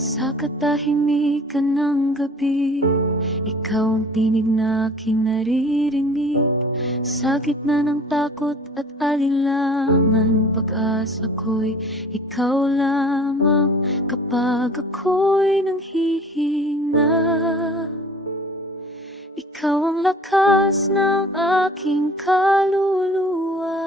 Sa katahimikan ng gabi, ikaw ang tinig na aking naririnig. Sa gitna ng takot at alinlangan, pag-asa ko'y ikaw lamang. Kapag ako'y nanghihina, ikaw ang lakas ng aking kaluluwa.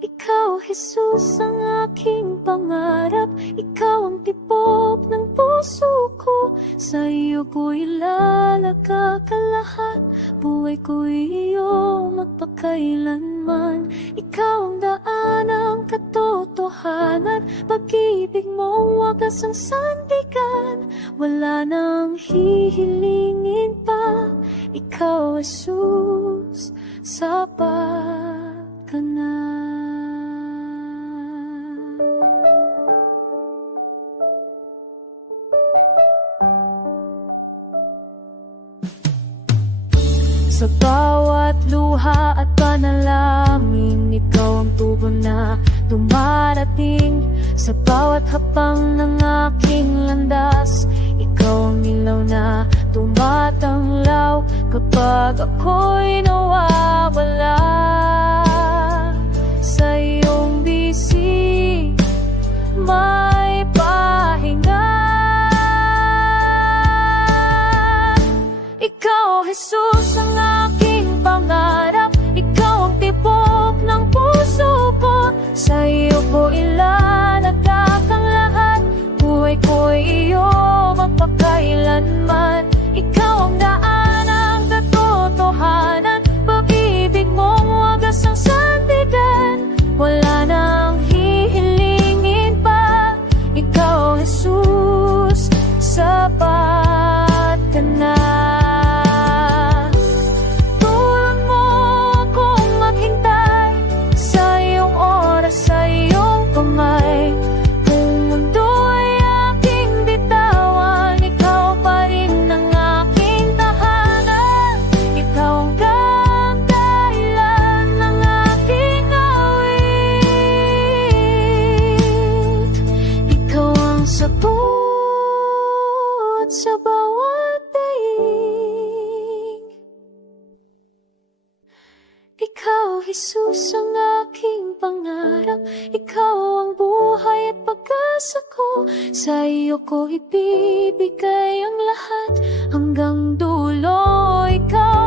Ikaw, Jesus, ang aking pangarap. Ikaw ang tibok ng puso ko. Sa iyo ko ilalagak ang lahat. Buhay ko'y iyo magpakailanman. Ikaw ang daan ng katotohanan. Pag-ibig mo wagas ang sandigan. Wala nang hihilingin pa. Ikaw, Jesus, sapat ka na. Sa bawat luha at panalangin, ikaw ang tugon na dumarating. Sa bawat hapang ng aking landas, ikaw ang ilaw na tumatanglaw. Kapag ako'y nawawala sa iyong bisig, may pahinga. Ikaw, Jesus, ang aking pangarap. Ikaw ang tibok ng puso ko. Sa iyo ko ilalagak ang lahat. Buhay ko'y iyo magpakailanman. Ikaw ang daan ng katotohanan. Pag-ibig mo wagas ang sandigan. Wala nang hihilingin pa. Ikaw, Jesus, sapat ka na. Sabot sa bawat daig. Ikaw, Jesus, ang aking pangarap. Ikaw ang buhay at pag-asa ko. Sa iyo ko ibibigay ang lahat. Hanggang dulo, ikaw